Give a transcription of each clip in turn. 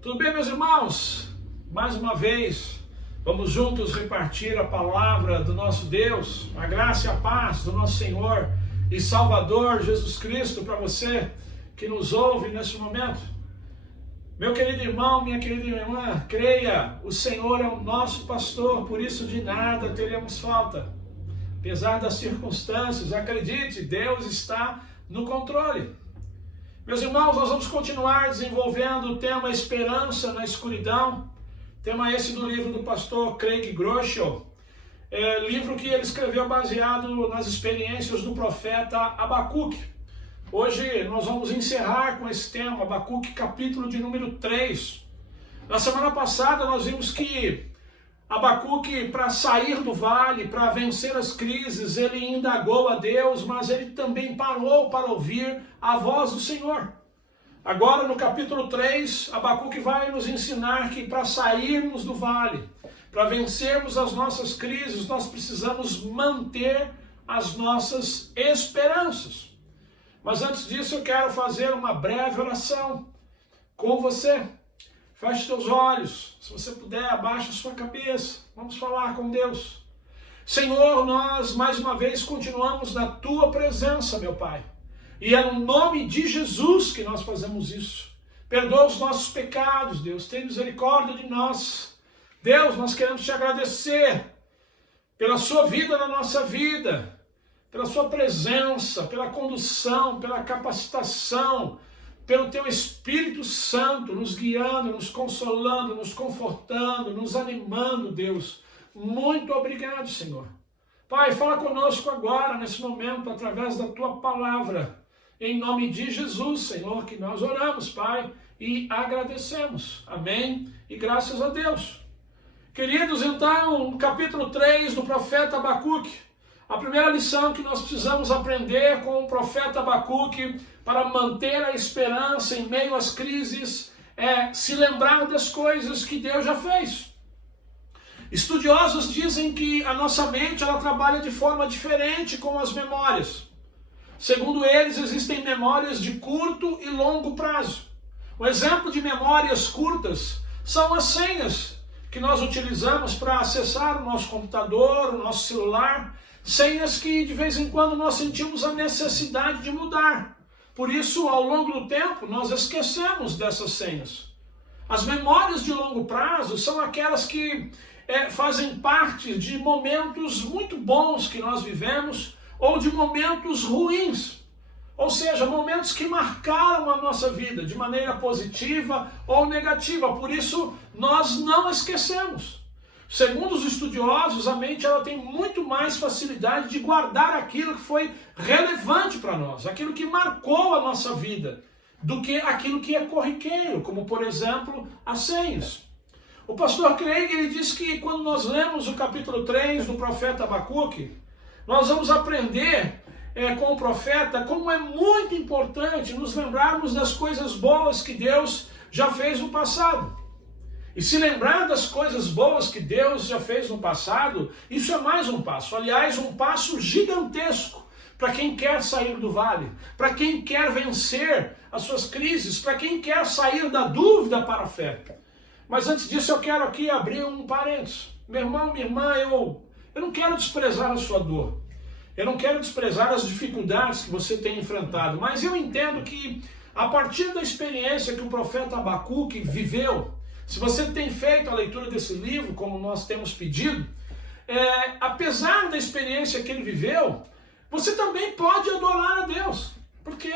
Tudo bem, meus irmãos? Mais uma vez, vamos juntos repartir a palavra do nosso Deus, a graça e a paz do nosso Senhor e Salvador Jesus Cristo para você que nos ouve nesse momento. Meu querido irmão, minha querida irmã, creia, o Senhor é o nosso pastor, por isso de nada teremos falta. Apesar das circunstâncias, acredite, Deus está no controle. Meus irmãos, nós vamos continuar desenvolvendo o tema Esperança na Escuridão, tema esse do livro do pastor Craig Groeschel, livro que ele escreveu baseado nas experiências do profeta Abacuque. Hoje nós vamos encerrar com esse tema, Abacuque capítulo de número 3. Na semana passada nós vimos que Abacuque, para sair do vale, para vencer as crises, ele indagou a Deus, mas ele também parou para ouvir a voz do Senhor. Agora, no capítulo 3, Abacuque vai nos ensinar que para sairmos do vale, para vencermos as nossas crises, nós precisamos manter as nossas esperanças. Mas antes disso, eu quero fazer uma breve oração com você. Feche seus olhos, se você puder, abaixe a sua cabeça, vamos falar com Deus. Senhor, nós mais uma vez continuamos na Tua presença, meu Pai. E é no nome de Jesus que nós fazemos isso. Perdoa os nossos pecados, Deus, tem misericórdia de nós. Deus, nós queremos Te agradecer pela Sua vida na nossa vida, pela Sua presença, pela condução, pela capacitação, pelo Teu Espírito Santo nos guiando, nos consolando, nos confortando, nos animando, Deus. Muito obrigado, Senhor. Pai, fala conosco agora, nesse momento, através da Tua palavra. Em nome de Jesus, Senhor, que nós oramos, Pai, e agradecemos. Amém? E graças a Deus. Queridos, então, no capítulo 3 do profeta Abacuque, a primeira lição que nós precisamos aprender com o profeta Abacuque para manter a esperança em meio às crises é se lembrar das coisas que Deus já fez. Estudiosos dizem que a nossa mente ela trabalha de forma diferente com as memórias. Segundo eles, existem memórias de curto e longo prazo. Um exemplo de memórias curtas são as senhas que nós utilizamos para acessar o nosso computador, o nosso celular, senhas que de vez em quando nós sentimos a necessidade de mudar. Por isso, ao longo do tempo, nós esquecemos dessas senhas. As memórias de longo prazo são aquelas que fazem parte de momentos muito bons que nós vivemos ou de momentos ruins. Ou seja, momentos que marcaram a nossa vida de maneira positiva ou negativa. Por isso, nós não esquecemos. Segundo os estudiosos, a mente ela tem muito mais facilidade de guardar aquilo que foi relevante para nós, aquilo que marcou a nossa vida, do que aquilo que é corriqueiro, como por exemplo, as senhas. O pastor Craig ele diz que quando nós lemos o capítulo 3 do profeta Abacuque, nós vamos aprender com o profeta como é muito importante nos lembrarmos das coisas boas que Deus já fez no passado. E se lembrar das coisas boas que Deus já fez no passado, isso é mais um passo. Aliás, um passo gigantesco para quem quer sair do vale, para quem quer vencer as suas crises, para quem quer sair da dúvida para a fé. Mas antes disso eu quero aqui abrir um parênteses. Meu irmão, minha irmã, eu não quero desprezar a sua dor. Eu não quero desprezar as dificuldades que você tem enfrentado. Mas eu entendo que a partir da experiência que o profeta Abacuque viveu, se você tem feito a leitura desse livro, como nós temos pedido, apesar da experiência que ele viveu, você também pode adorar a Deus. Porque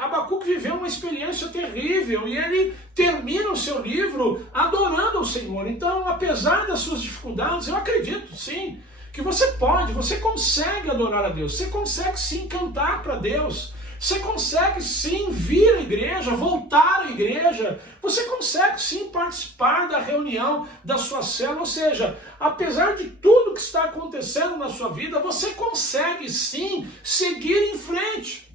Abacuque viveu uma experiência terrível e ele termina o seu livro adorando o Senhor. Então, apesar das suas dificuldades, eu acredito, sim, que você consegue adorar a Deus, você consegue sim cantar para Deus, você consegue sim vir à igreja, voltar à igreja, você consegue sim participar da reunião da sua célula, ou seja, apesar de tudo que está acontecendo na sua vida, você consegue sim seguir em frente.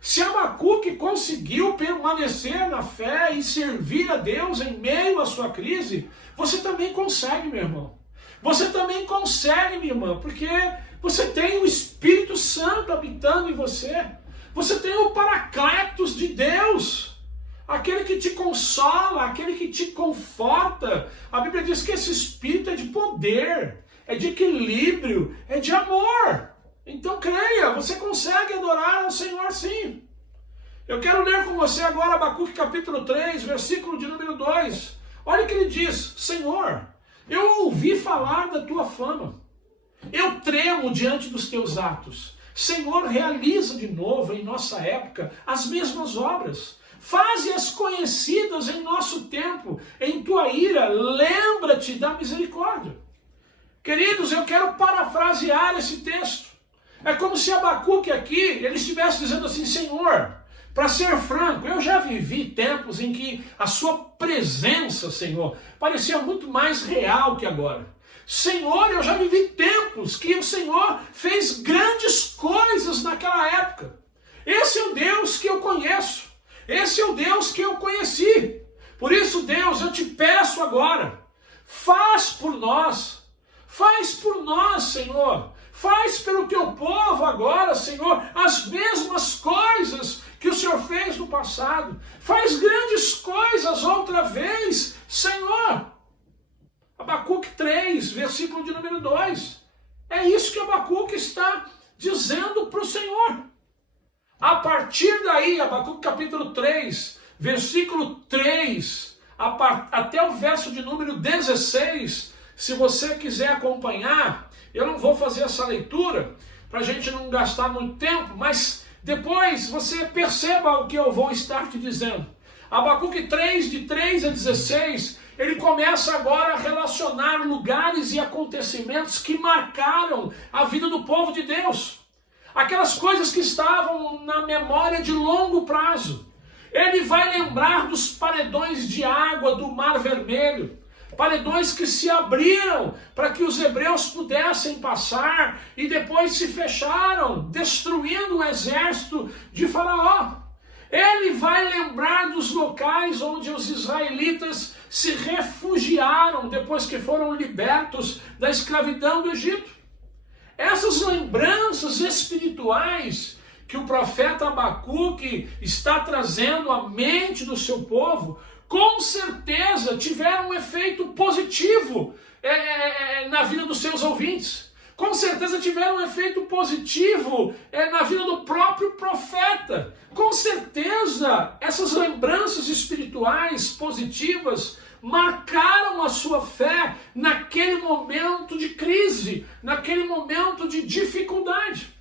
Se Abacuque conseguiu permanecer na fé e servir a Deus em meio à sua crise, você também consegue, meu irmão. Você também consegue, minha irmã, porque você tem o Espírito Santo habitando em você. Você tem o Paracletos de Deus. aquele que te consola, aquele que te conforta. A Bíblia diz que esse Espírito é de poder, é de equilíbrio, é de amor. Então creia, você consegue adorar ao Senhor sim. Eu quero ler com você agora Abacuque capítulo 3, versículo de número 2. Olha o que ele diz: Senhor, eu ouvi falar da tua fama, eu tremo diante dos teus atos. Senhor, realiza de novo em nossa época as mesmas obras. Faze-as conhecidas em nosso tempo. Em tua ira, lembra-te da misericórdia. Queridos, eu quero parafrasear esse texto. É como se Abacuque aqui, ele estivesse dizendo assim: Senhor, para ser franco, eu já vivi tempos em que a sua presença, Senhor, parecia muito mais real que agora. Senhor, eu já vivi tempos que o Senhor fez grandes coisas naquela época. Esse é o Deus que eu conheço. Esse é o Deus que eu conheci. Por isso, Deus, eu te peço agora, faz por nós, Senhor. Faz pelo teu povo agora, Senhor, as mesmas coisas que o Senhor fez no passado. Faz grandes coisas outra vez, Senhor. Abacuque 3, versículo de número 2. É isso que Abacuque está dizendo para o Senhor. A partir daí, Abacuque capítulo 3, versículo 3, até o verso de número 16, se você quiser acompanhar, eu não vou fazer essa leitura, para a gente não gastar muito tempo, mas depois você perceba o que eu vou estar te dizendo. Abacuque 3, de 3 a 16, ele começa agora a relacionar lugares e acontecimentos que marcaram a vida do povo de Deus. Aquelas coisas que estavam na memória de longo prazo. Ele vai lembrar dos paredões de água do Mar Vermelho. Paredões que se abriram para que os hebreus pudessem passar e depois se fecharam, destruindo o exército de Faraó. Ele vai lembrar dos locais onde os israelitas se refugiaram depois que foram libertos da escravidão do Egito. Essas lembranças espirituais que o profeta Abacuque está trazendo à mente do seu povo, com certeza tiveram um efeito positivo na vida dos seus ouvintes. Com certeza tiveram um efeito positivo na vida do próprio profeta. Com certeza essas lembranças espirituais positivas marcaram a sua fé naquele momento de crise, naquele momento de dificuldade.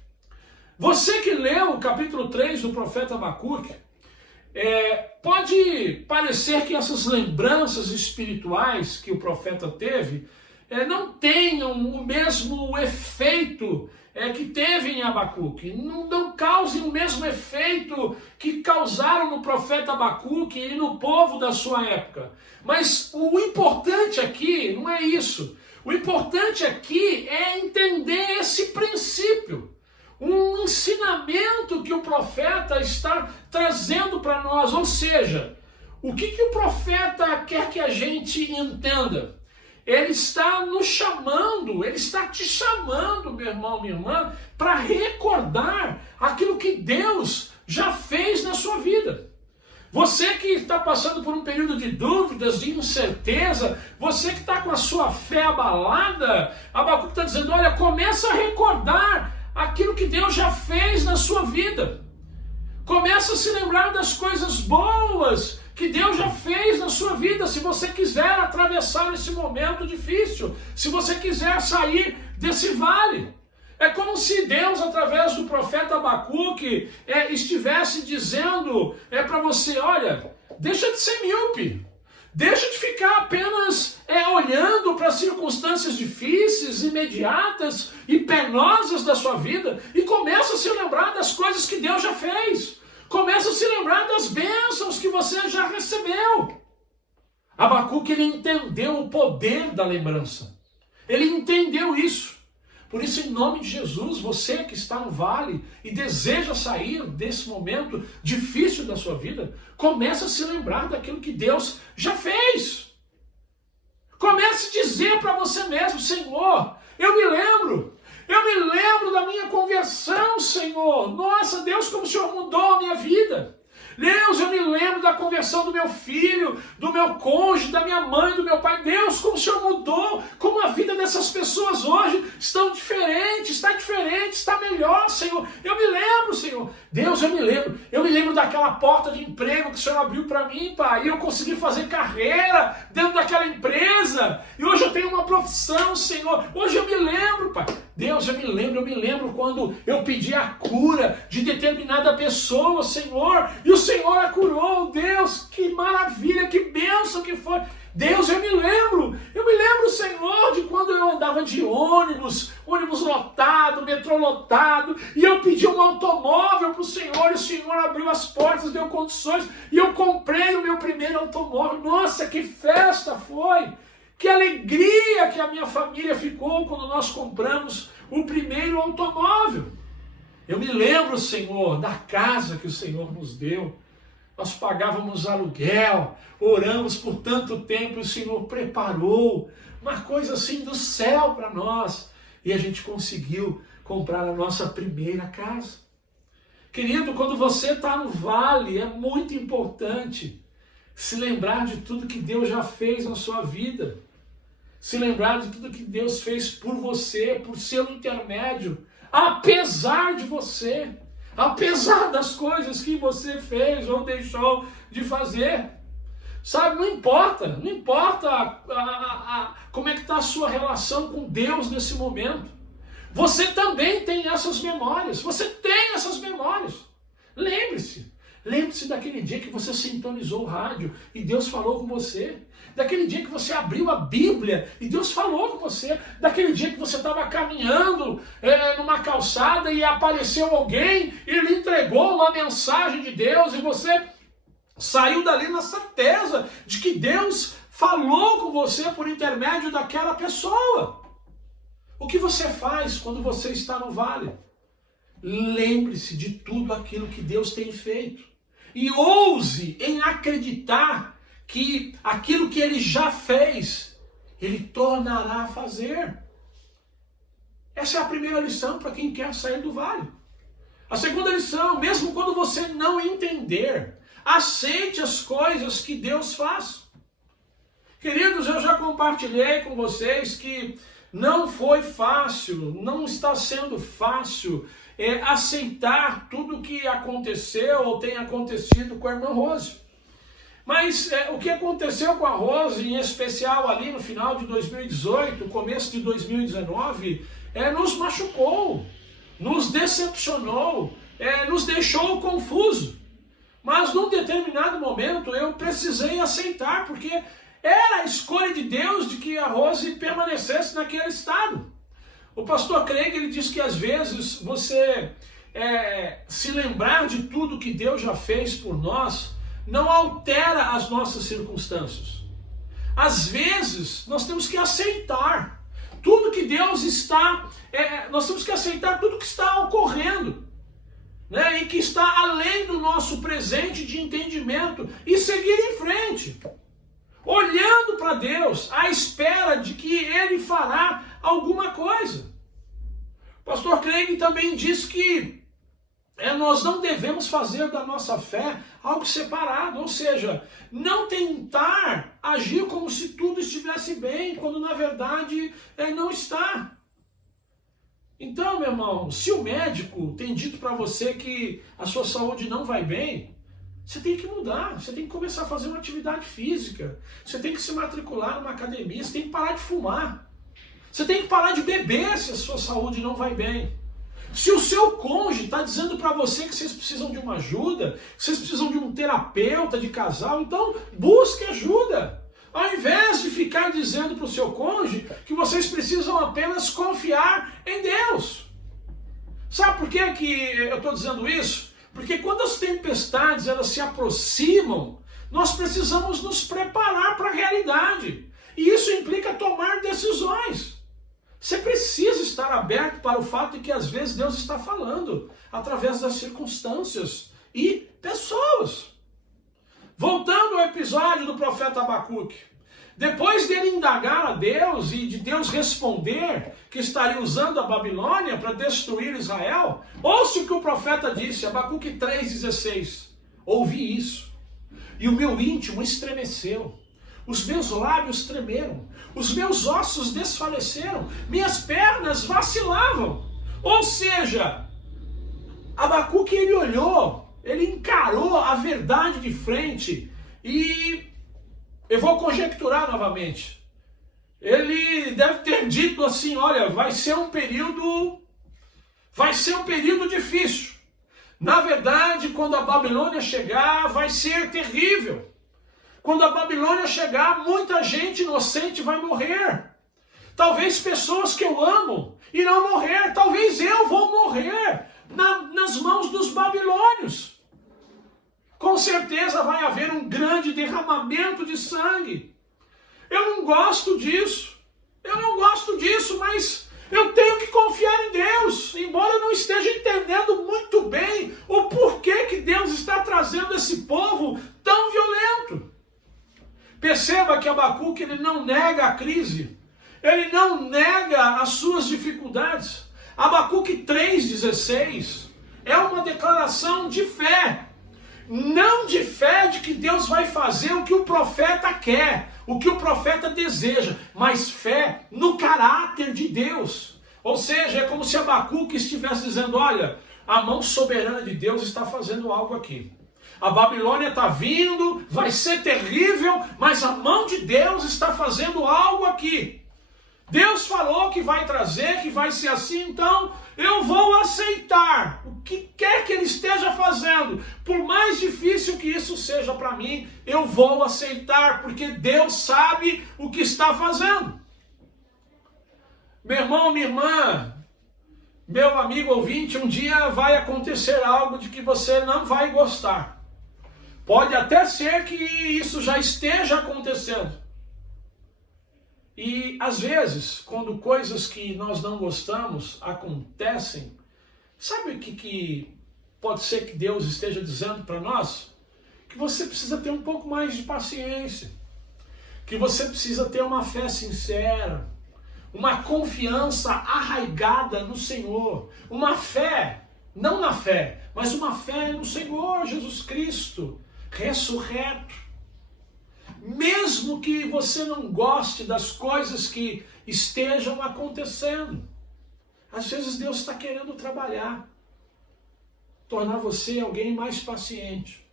Você que leu o capítulo 3 do profeta Abacuque, pode parecer que essas lembranças espirituais que o profeta teve não tenham o mesmo efeito que teve em Abacuque, não causem o mesmo efeito que causaram no profeta Abacuque e no povo da sua época. Mas o importante aqui não é isso. O importante aqui é entender esse princípio. Um ensinamento que o profeta está trazendo para nós. Ou seja, o que o profeta quer que a gente entenda? Ele está nos chamando, ele está te chamando, meu irmão, minha irmã, para recordar aquilo que Deus já fez na sua vida. Você que está passando por um período de dúvidas, de incerteza, você que está com a sua fé abalada, Abacuque está dizendo, olha, começa a recordar aquilo que Deus já fez na sua vida. Começa a se lembrar das coisas boas que Deus já fez na sua vida, se você quiser atravessar esse momento difícil, se você quiser sair desse vale. É como se Deus, através do profeta Abacuque, estivesse dizendo para você, olha, deixa de ser míope, deixa de ficar apenas olhando para circunstâncias difíceis, imediatas e penosas da sua vida e começa a se lembrar das coisas que Deus já fez. Começa a se lembrar das bênçãos que você já recebeu. Abacuque, ele entendeu o poder da lembrança. Ele entendeu isso. Por isso, em nome de Jesus, você que está no vale e deseja sair desse momento difícil da sua vida, comece a se lembrar daquilo que Deus já fez. Comece a dizer para você mesmo, Senhor, eu me lembro da minha conversão, Senhor. Nossa, Deus, como o Senhor mudou a minha vida. Deus, eu me lembro da conversão do meu filho, do meu cônjuge, da minha mãe, do meu pai. Deus, como o Senhor mudou, como a vida dessas pessoas hoje estão diferentes, está melhor, Senhor. Eu me lembro, Senhor. Deus, eu me lembro daquela porta de emprego que o Senhor abriu para mim, Pai, e eu consegui fazer carreira dentro daquela empresa, e hoje eu tenho uma profissão, Senhor. Hoje eu me lembro, Pai. Deus, eu me lembro quando eu pedi a cura de determinada pessoa, Senhor, e o Senhor a curou. Deus, que maravilha, que bênção que foi. Deus, eu me lembro, Senhor, de quando eu andava de ônibus lotado, metrô lotado, e eu pedi um automóvel para o Senhor, e o Senhor abriu as portas, deu condições, e eu comprei o meu primeiro automóvel. Nossa, que festa foi! Que alegria que a minha família ficou quando nós compramos o primeiro automóvel. Eu me lembro, Senhor, da casa que o Senhor nos deu. Nós pagávamos aluguel, oramos por tanto tempo, o Senhor preparou uma coisa assim do céu para nós. E a gente conseguiu comprar a nossa primeira casa. Querido, quando você está no vale, é muito importante se lembrar de tudo que Deus já fez na sua vida. Se lembrar de tudo que Deus fez por você, por seu intermédio, apesar de você, apesar das coisas que você fez ou deixou de fazer. Sabe, não importa como é que está a sua relação com Deus nesse momento. Você também tem essas memórias, Lembre-se daquele dia que você sintonizou o rádio e Deus falou com você. Daquele dia que você abriu a Bíblia e Deus falou com você. Daquele dia que você estava caminhando numa calçada e apareceu alguém e lhe entregou uma mensagem de Deus e você saiu dali na certeza de que Deus falou com você por intermédio daquela pessoa. O que você faz quando você está no vale? Lembre-se de tudo aquilo que Deus tem feito. E ouse em acreditar que aquilo que Ele já fez, Ele tornará a fazer. Essa é a primeira lição para quem quer sair do vale. A segunda lição, mesmo quando você não entender, aceite as coisas que Deus faz. Queridos, eu já compartilhei com vocês que não foi fácil, não está sendo fácil aceitar tudo o que aconteceu ou tem acontecido com a irmã Rose. Mas o que aconteceu com a Rose, em especial ali no final de 2018, começo de 2019, nos machucou, nos decepcionou, nos deixou confuso. Mas num determinado momento eu precisei aceitar, porque era a escolha de Deus de que a Rose permanecesse naquele estado. O pastor Craig, ele diz que às vezes você se lembrar de tudo que Deus já fez por nós não altera as nossas circunstâncias. Às vezes nós temos que aceitar tudo que Deus está, nós temos que aceitar tudo que está ocorrendo, né? E que está além do nosso presente de entendimento e seguir em frente, olhando para Deus, à espera de que Ele fará alguma coisa. O pastor Craig também diz que nós não devemos fazer da nossa fé algo separado, ou seja, não tentar agir como se tudo estivesse bem, quando na verdade não está. Então, meu irmão, se o médico tem dito para você que a sua saúde não vai bem, você tem que mudar, você tem que começar a fazer uma atividade física, você tem que se matricular numa academia, você tem que parar de fumar, você tem que parar de beber se a sua saúde não vai bem. Se o seu cônjuge está dizendo para você que vocês precisam de uma ajuda, que vocês precisam de um terapeuta de casal, então busque ajuda. Ao invés de ficar dizendo para o seu cônjuge que vocês precisam apenas confiar em Deus. Sabe por que eu estou dizendo isso? Porque quando as tempestades elas se aproximam, nós precisamos nos preparar para a realidade. E isso implica tomar decisões. Você precisa estar aberto para o fato de que às vezes Deus está falando através das circunstâncias e pessoas. Voltando ao episódio do profeta Abacuque, depois dele indagar a Deus e de Deus responder que estaria usando a Babilônia para destruir Israel, ouça o que o profeta disse, Abacuque 3,16. ouvi isso, e o meu íntimo estremeceu, os meus lábios tremeram, os meus ossos desfaleceram, minhas pernas vacilavam. Ou seja, Abacuque ele olhou, ele encarou a verdade de frente, e eu vou conjecturar novamente. Ele deve ter dito assim, olha, vai ser um período difícil. Na verdade, quando a Babilônia chegar, vai ser terrível. Quando a Babilônia chegar, muita gente inocente vai morrer. Talvez pessoas que eu amo irão morrer. Talvez eu vou morrer nas mãos dos babilônios. Com certeza vai haver um grande derramamento de sangue. Eu não gosto disso. Mas eu tenho que confiar em Deus. Embora eu não esteja entendendo muito bem o porquê que Deus está trazendo esse povo tão violento. Perceba que Abacuque ele não nega a crise. Ele não nega as suas dificuldades. Abacuque 3,16 é uma declaração de fé. Não de fé de que Deus vai fazer o que o profeta quer, o que o profeta deseja, mas fé no caráter de Deus. Ou seja, é como se Abacuque estivesse dizendo, olha, a mão soberana de Deus está fazendo algo aqui. A Babilônia está vindo, vai ser terrível, mas a mão de Deus está fazendo algo aqui. Deus falou que vai trazer, que vai ser assim, então eu vou aceitar o que quer que Ele esteja fazendo. Por mais difícil que isso seja para mim, eu vou aceitar, porque Deus sabe o que está fazendo. Meu irmão, minha irmã, meu amigo ouvinte, um dia vai acontecer algo de que você não vai gostar. Pode até ser que isso já esteja acontecendo. E às vezes, quando coisas que nós não gostamos acontecem, sabe o que pode ser que Deus esteja dizendo para nós? Que você precisa ter um pouco mais de paciência, que você precisa ter uma fé sincera, uma confiança arraigada no Senhor, uma fé, não na fé, mas uma fé no Senhor Jesus Cristo, ressurreto. Mesmo que você não goste das coisas que estejam acontecendo, às vezes Deus está querendo trabalhar, tornar você alguém mais paciente,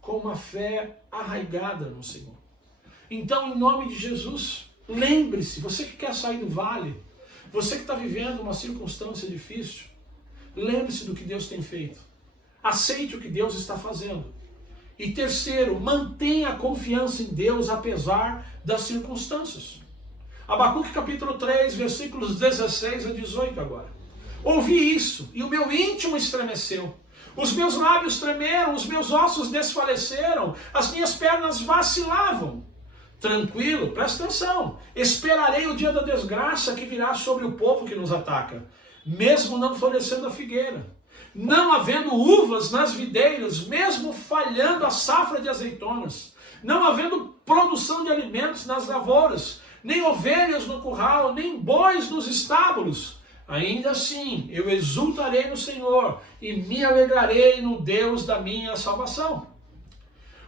com uma fé arraigada no Senhor. Então, em nome de Jesus, lembre-se, você que quer sair do vale, você que está vivendo uma circunstância difícil, lembre-se do que Deus tem feito. Aceite o que Deus está fazendo. E terceiro, mantenha a confiança em Deus apesar das circunstâncias. Abacuque capítulo 3, versículos 16 a 18 agora. Ouvi isso, e o meu íntimo estremeceu. Os meus lábios tremeram, os meus ossos desfaleceram, as minhas pernas vacilavam. Tranquilo, presta atenção. Esperarei o dia da desgraça que virá sobre o povo que nos ataca, mesmo não florescendo a figueira, não havendo uvas nas videiras, mesmo falhando a safra de azeitonas, não havendo produção de alimentos nas lavouras, nem ovelhas no curral, nem bois nos estábulos. Ainda assim, eu exultarei no Senhor e me alegrarei no Deus da minha salvação.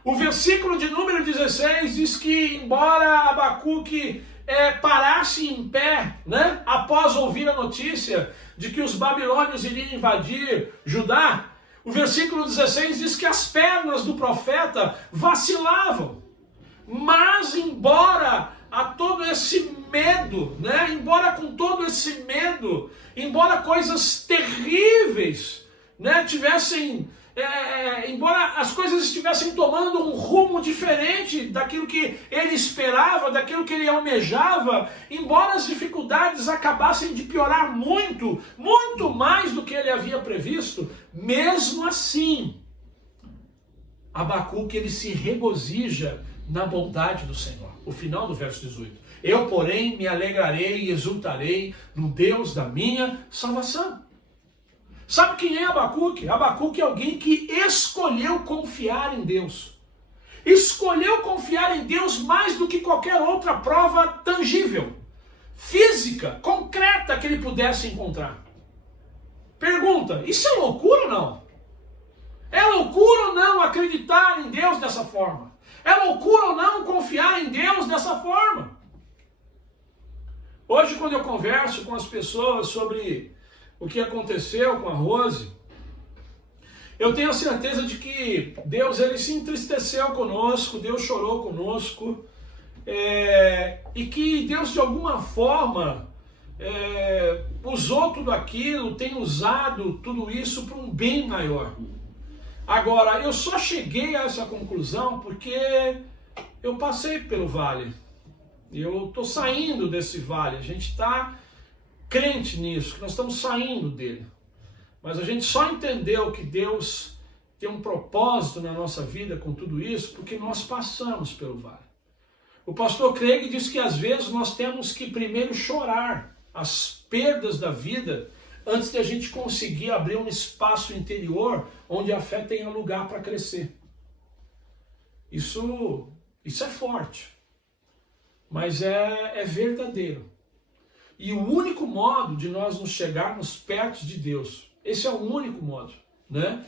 O versículo de número 16 diz que, embora Abacuque parasse em pé, né, após ouvir a notícia de que os babilônios iriam invadir Judá, o versículo 16 diz que as pernas do profeta vacilavam. Mas embora a todo esse medo, né, embora com todo esse medo, embora coisas terríveis, né, embora as coisas estivessem tomando um rumo diferente daquilo que ele esperava, daquilo que ele almejava, embora as dificuldades acabassem de piorar muito, muito mais do que ele havia previsto, mesmo assim, Abacuque ele se regozija na bondade do Senhor. O final do verso 18. Eu, porém, me alegrarei e exultarei no Deus da minha salvação. Sabe quem é Abacuque? Abacuque é alguém que escolheu confiar em Deus. Escolheu confiar em Deus mais do que qualquer outra prova tangível, física, concreta que ele pudesse encontrar. Pergunta, isso é loucura ou não? É loucura ou não acreditar em Deus dessa forma? É loucura ou não confiar em Deus dessa forma? Hoje, quando eu converso com as pessoas sobre o que aconteceu com a Rose, eu tenho a certeza de que Deus ele se entristeceu conosco, Deus chorou conosco, e que Deus de alguma forma usou tudo aquilo, tem usado tudo isso para um bem maior. Agora, eu só cheguei a essa conclusão porque eu passei pelo vale. Eu estou saindo desse vale, a gente está crente nisso, que nós estamos saindo dele. Mas a gente só entendeu que Deus tem um propósito na nossa vida com tudo isso, porque nós passamos pelo vale. O pastor Craig diz que às vezes nós temos que primeiro chorar as perdas da vida, antes de a gente conseguir abrir um espaço interior onde a fé tenha lugar para crescer. Isso é forte, mas é verdadeiro. E o único modo de nós nos chegarmos perto de Deus, esse é o único modo, né?